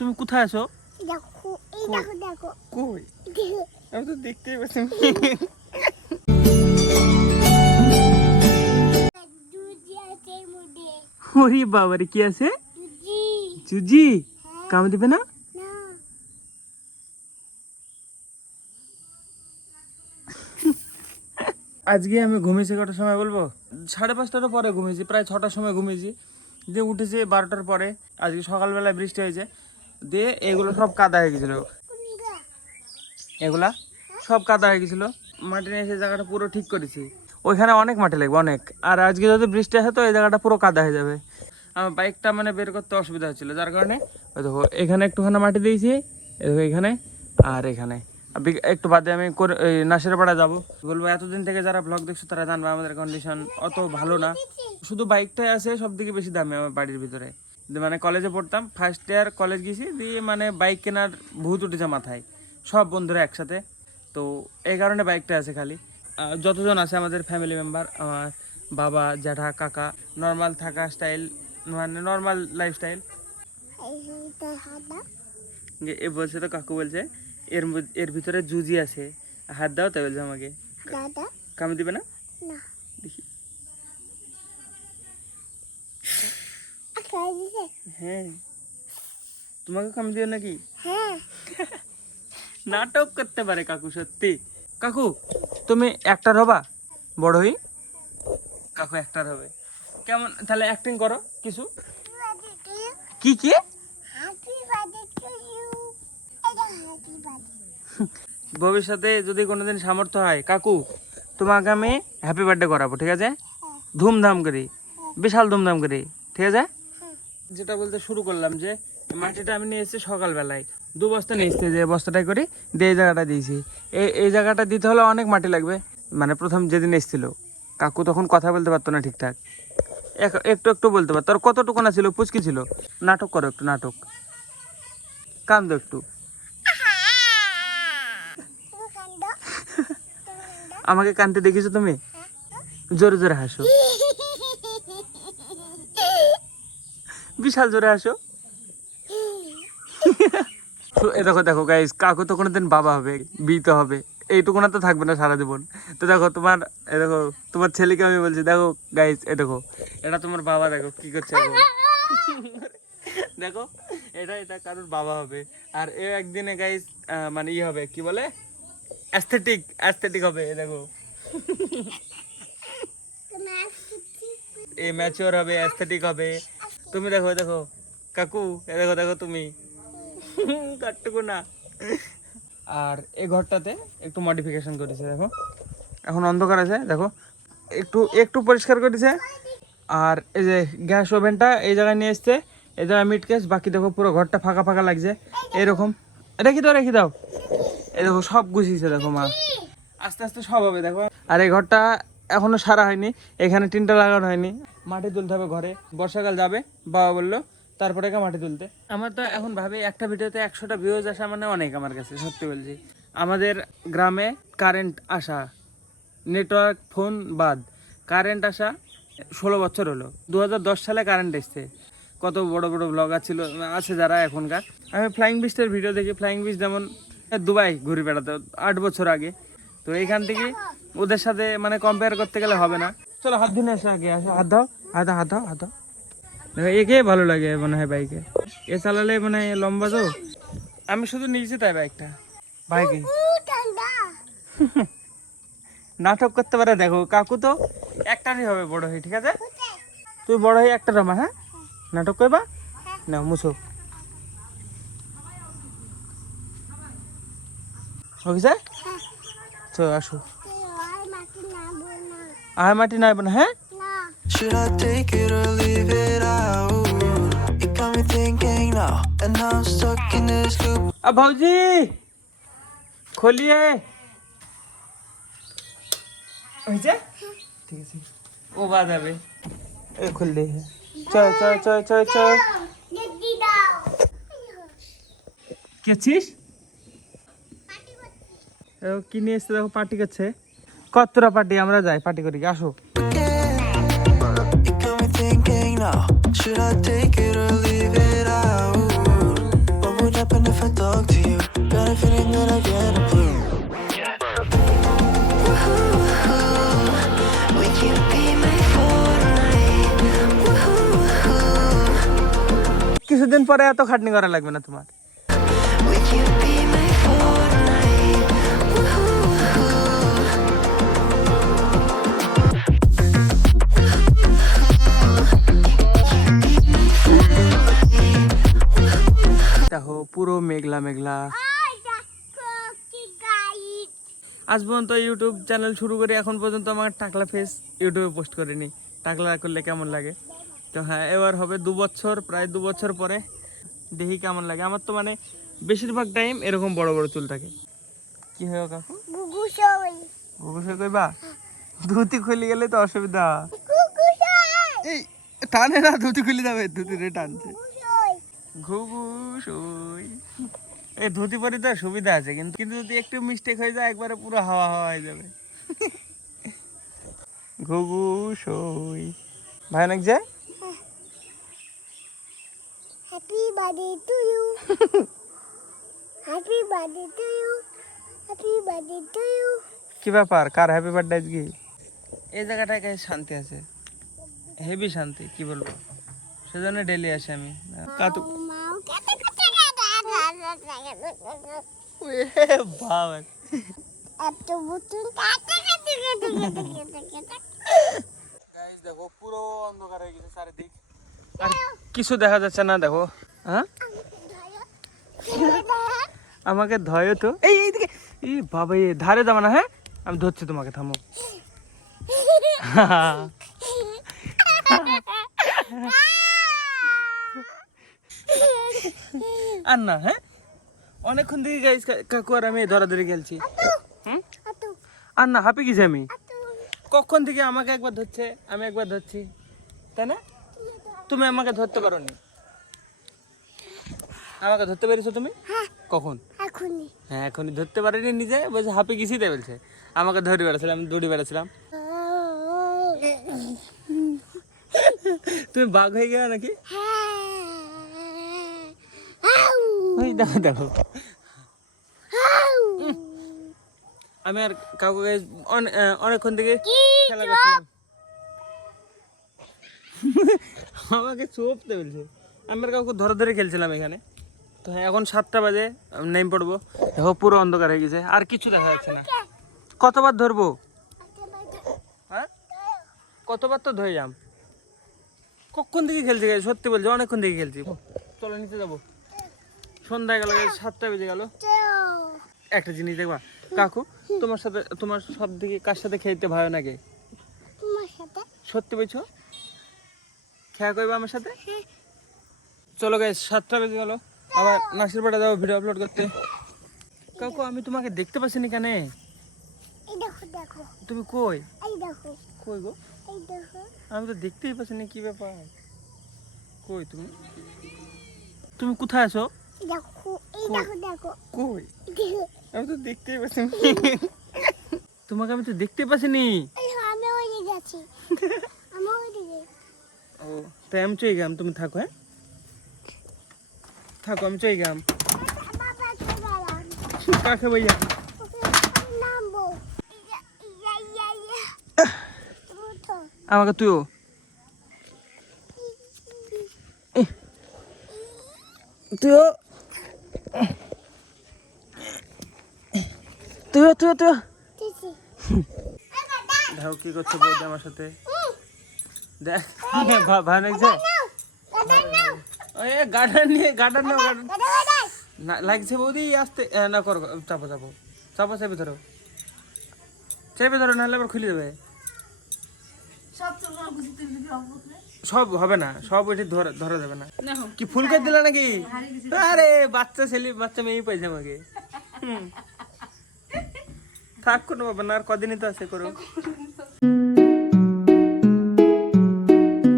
তুমি কোথায় আছো? দেখো এই দেখো দেখো কই? আমি তো দেখতেই পাচ্ছি। জুজি আছে মুডে ওরে বাবারে কি আছে? জুজি জুজি কাম দিবে না? না আজকে আমি ঘুমিয়েছি কটার সময় বলবো? 5:30টার পরে ঘুমিয়েছি, প্রায় 6টার সময় ঘুমিয়েছি, দিয়ে উঠেছি 12টার পরে। আজকে সকালবেলায় বৃষ্টি হয়েছে, দিয়ে এগুলো সব কাদা হয়ে গেছিলো, কোনগা এগুলা সব কাদা হয়ে গেছিলো। মাটি নিয়ে এসে জায়গাটা পুরো ঠিক করেছি। ওইখানে অনেক মাটি লাগবে অনেক, আর আজকে যদি বৃষ্টি আসে তো এই জায়গাটা পুরো কাদা হয়ে যাবে। আমার বাইকটা মানে বের করতে অসুবিধা হচ্ছিলো, যার কারণে ওই দেখো এখানে একটুখানি মাটি দিয়েছি, এই দেখো এখানে আর এখানে। একটু বাদে আমি নাসিরপাড়া যাবো। বলবো এতদিন থেকে যারা ব্লগ দেখছো তারা জানবে আমাদের কন্ডিশন অত ভালো না। শুধু বাইকটাই আছে সব থেকে বেশি দামি আমার বাড়ির ভিতরে। মানে কলেজে পড়তাম, ফার্স্ট ইয়ার কলেজ গেছি, দিয়ে মানে বাইক কেনার ভূত উঠেছে মাথায়, সব বন্ধুরা একসাথে। তো এই কারণে বাইকটা আছে খালি। যতজন আছে আমাদের ফ্যামিলি মেম্বার, আমার বাবা, জ্যাঠা, কাকা, নর্মাল থাকা স্টাইল, মানে নর্মাল লাইফস্টাইল। এইটা হাদা এ বলছে তো, কাকু বলছে এর ভিতরে জুজি আছে, হাত দাও, তাই বলছে আমাকে। দাদা কামড় দিবে না? না দেখি। খাই দিছে হ্যাঁ, তোমাকে কামড় দিও নাকি? হ্যাঁ নাটক করতে পারে কাকু, সত্যি। কাকু তুমি অ্যাক্টর হবা বড় হই? কাকু অ্যাক্টর হবে, কেমন তাহলে অ্যাক্টিং করো কিছু। কি কি? হ্যাপি বার্থডে টু ইউ এটা হ্যাপি বার্থডে ভবিষ্যতে যদি কোনোদিন সামর্থ্য হয় কাকু, তোমাকে আমি হ্যাপি বার্থডে করাবো, ঠিক আছে? ধুমধাম করি, বিশাল ধুমধাম করি, ঠিক আছে? যেটা বলতে শুরু করলাম যে মাটিটা আমি নিয়ে এসেছি সকালবেলায়, 2 বস্তা নিয়ে এসেছি, যে বস্তাটাই করি দিয়ে এই জায়গাটা দিয়েছি। এই জায়গাটা দিতে হলে অনেক মাটি লাগবে। মানে প্রথম যেদিন এসেছিল কাকু তখন কথা বলতে পারতো না ঠিকঠাক, একটু একটু বলতে পারতো। আর কতটুকু না ছিল, পুচকি ছিল। নাটক করো একটু, নাটক কান্দো একটু। আমাকে কানতে দেখেছো তুমি? জোরে জোরে হাসো, বিশাল জোরে হাসো। এ দেখো দেখো গাইস, কাকু তো কোনোদিন বাবা হবে, বিয়ে হবে, এইটুকু না তো থাকবে না সারা জীবন। তো দেখো তোমার, এ দেখো তোমার ছেলেকে আমি বলছি, দেখো গাইস এ দেখো, এটা তোমার বাবা, দেখো কি করছে এখন। দেখো এটা কারোর বাবা হবে, আর এ একদিনে গাইস মানে ই হবে, কি বলে, অ্যাস্থেটিক হবে। এ দেখো এ ম্যাচিওর হবে, অ্যাস্থেটিক হবে। তুমি দেখো দেখো কাকু, এ দেখো দেখো তুমি কাটটুকু না। আর এই ঘরটাতে একটু মডিফিকেশন করেছে, দেখো এখন অন্ধকার আছে, দেখো একটু একটু পরিষ্কার করেছে। আর এই যে গ্যাস ওভেনটা এই জায়গায় নিয়ে এসছে, এই জায়গায় মিট কেস, বাকি দেখো পুরো ঘরটা ফাঁকা ফাঁকা লাগছে এরকম। রেখে দাও, এই দেখো সব গুছিয়েছে, দেখো মা, আস্তে আস্তে সব হবে দেখো। আর এই ঘরটা এখনো সারা হয়নি, এখানে টিনটা লাগানো হয়নি, মাটি তুলতে হবে ঘরে। বর্ষাকাল যাবে বাবা বললো, তারপরে মাটি তুলতে। আমার তো এখন ভাবে একটা ভিডিওতে 100টা ভিউজ আসা মানে অনেক আমার কাছে, সত্যি বলছি। আমাদের গ্রামে কারেন্ট আসা, নেটওয়ার্ক ফোন বাদ, কারেন্ট আসা 16 বছর হলো। 2010 সালে কারেন্ট এসছে। কত বড় বড় ব্লগার ছিল আছে যারা এখনকার। আমি ফ্লাইং বিস্টের ভিডিও দেখি, ফ্লাইং বিস্ট যেমন দুবাই ঘুরে বেড়াতো 8 বছর আগে। তো এইখান থেকে ওদের সাথে মানে কম্পেয়ার করতে গেলে হবে না। চলো হাত ধুনে আসো, আগে আসো, হাত দাও, হাত দাও। দেখো একে ভালো লাগে মনে হয় বাইকে, এ চালালে মানে লম্বা তো। আমি শুধু নিয়েছি তাই বাইকটা, বাইকে নাটক করতে পারে। দেখো কাকু তো একটারই হবে বড় হয়ে, ঠিক আছে? তুই বড় হয়ে একটা রমা, হ্যাঁ নাটক করবা না, মুছো ওকে স্যার। চলো আসো, আর মাটি নাই বোনা, হ্যাঁ। Should I take it or leave it out? It got me thinking now, and now I'm stuck in this loop. अब भाऊजी खोलिए, ठीक है वो बात है भाई, ये खुल रही है। चल क्या चीज কি নিয়ে এসে দেখো পার্টি করছে। কতটা পার্টি, আমরা যাই পার্টি করি, আসো। It got me thinking now, should I take it or leave it out? But would happen if I talk to you? Got a feeling that I get a clue. Would you be my Fortnite? কিছুদিন পরে এত খাটনি করা লাগবে না তোমার। Would you be my Fortnite? দেখো পুরো মেঘলা মেঘলা। আজ পর্যন্ত ইউটিউব চ্যানেল শুরু করে এখন পর্যন্ত আমার টাকলা ফেস ইউটিউবে পোস্ট করিনি। টাকলা করলে কেমন লাগে? তো হ্যাঁ, এবার হবে 2 বছর, প্রায় 2 বছর পরে দেখি কেমন লাগে। আমার তো মানে বেশিরভাগ টাইম এরকম বড় বড় চুল থাকে। কি হয় কাকু? গুগু সই অবশ্যই কইবা, ধুতি খুলে গেলে তো অসুবিধা। গুগু সই এই টানে না, ধুতি খুলে যাবে, ধুতি রে টানছে। সই ঘুঘু সই। এই ধুতি পরে তো সুবিধা আছে, কিন্তু কিন্তু যদি একটু মিস্টেক হয়ে যায় একবারে পুরো হাওয়া হাওয়া হয়ে যাবে। ঘুঘু সই। ভয়ানক যায়। Happy birthday to you happy birthday to you happy birthday to you কি ব্যাপার, কার হ্যাপি বার্থডে আজকে? এই জায়গাটায় কাছে শান্তি আছে, হেভি শান্তি, কি বলবো, সেজন্য ডেলি আসি আমি। কাতু মাও কাতে বাবা, এত বুতুন কাতে কাতে দেখো পুরো অন্ধকার হয়ে গেছে চারিদিক, আর কিছু দেখা যাচ্ছে না। দেখো হ্যাঁ, আমাকে ধয়ো তো। এই এইদিকে, এই বাবা, এই ধারে যাবে না। হ্যাঁ, আমি ধরছি তোমাকে, থামো। আর না, হ্যাঁ, অনেকক্ষণ থেকে গাইস কাকু আর আমি ধরাধরি খেলছি। হুম, আর না, হাঁপি গেছি আমি। কখন থেকে আমাকে একবার ধরছে, আমি একবার ধরছি, তাই না? তুমি আমাকে ধরতে পারো নি। আমাকে ধরতে পেরেছো তুমি? কখন? এখনই হ্যাঁ, এখনই ধরতে পারিনি নিজে, বলছে হাঁপি গেছি তাই বলছে। আমাকে ধরে বেড়াচ্ছিলাম, আমি দৌড়ে বেড়াচ্ছিলাম। তুমি বাঘ হয়ে গেলে নাকি? ওই দেখো দেখো, আমি আর কাউকে অনেকক্ষণ থেকে খেলা করছিলাম। আমাকে চোপতে বলছে। আমি আর কাউকে ধরে ধরে খেলছিলাম এখানে। তো হ্যাঁ, এখন 7টা বাজে, নেম পড়বো। দেখো পুরো অন্ধকার হয়ে গেছে, আর কিছু দেখা যাচ্ছে না। কতবার ধরবো? হ্যাঁ, কতবার তো ধরে যাম। কখন থেকে খেলছি, সত্যি বলছি অনেকক্ষণ থেকে খেলছি। চলো নিচে যাবো, সন্ধ্যা গেল, 7টা বেজে গেল। একটা জিনিস দেখবা কাকু, তোমার সাথে, তোমার সব দিকে কার সাথে খেলতে ভালো লাগে? তোমার সাথে সত্যি বলছো? খেয়া করবে আমার সাথে? চলো গাইস, 7টা বেজে গেল, আবার নাসিরপাড়া যাবো ভিডিও আপলোড করতে। কাকু আমি তোমাকে দেখতে পাচ্ছি না কেন? এই দেখো দেখো তুমি কই? এই দেখো কই গো? এই দেখো আমি তো দেখতেই পাচ্ছি না, কি ব্যাপার? কই তুমি? তুমি কোথায় আছো? দেখো এই দেখো দেখো কই? দেখো আমি তো দেখতেই পাচ্ছি না। তোমাকে আমি তো দেখতে পাচ্ছি নি। আমি ওই যাচ্ছি আমি ওইদিকে ও, তাই আমি চলে গেলাম, তুমি থাকো। হ্যাঁ থাকো, আমি চলে গেলাম। বাবা চলাম কাকে ভাইয়া? নামবো ইয়া ইয়া ইয়া ইয়া উঠো আমাকে তুইও। তুইও তুইও তুইও তুইও। দিছি দেখো কি করছে বৌদি আমার সাথে, দেখ। ভালো লাগছে? ওই গার্ডেন নিয়ে, গার্ডেন নাও, গার্ডেন না লাগছে বৌদি, আসতে না করো, চাপো চাপো চাপো, চেপে ধরো, চেপে ধরো, নাহলে আবার খুলে দেবে। সব হবে না, সব ওইটি ধরা যাবে না। কি ফুল কেটে দিলা নাকি? আরে বাচ্চা ছেলে, বাচ্চা মেয়েই পাইছে আমাকে। থাক, কোনো ব্যাপার না, আর কদিনই তো আছে, করো।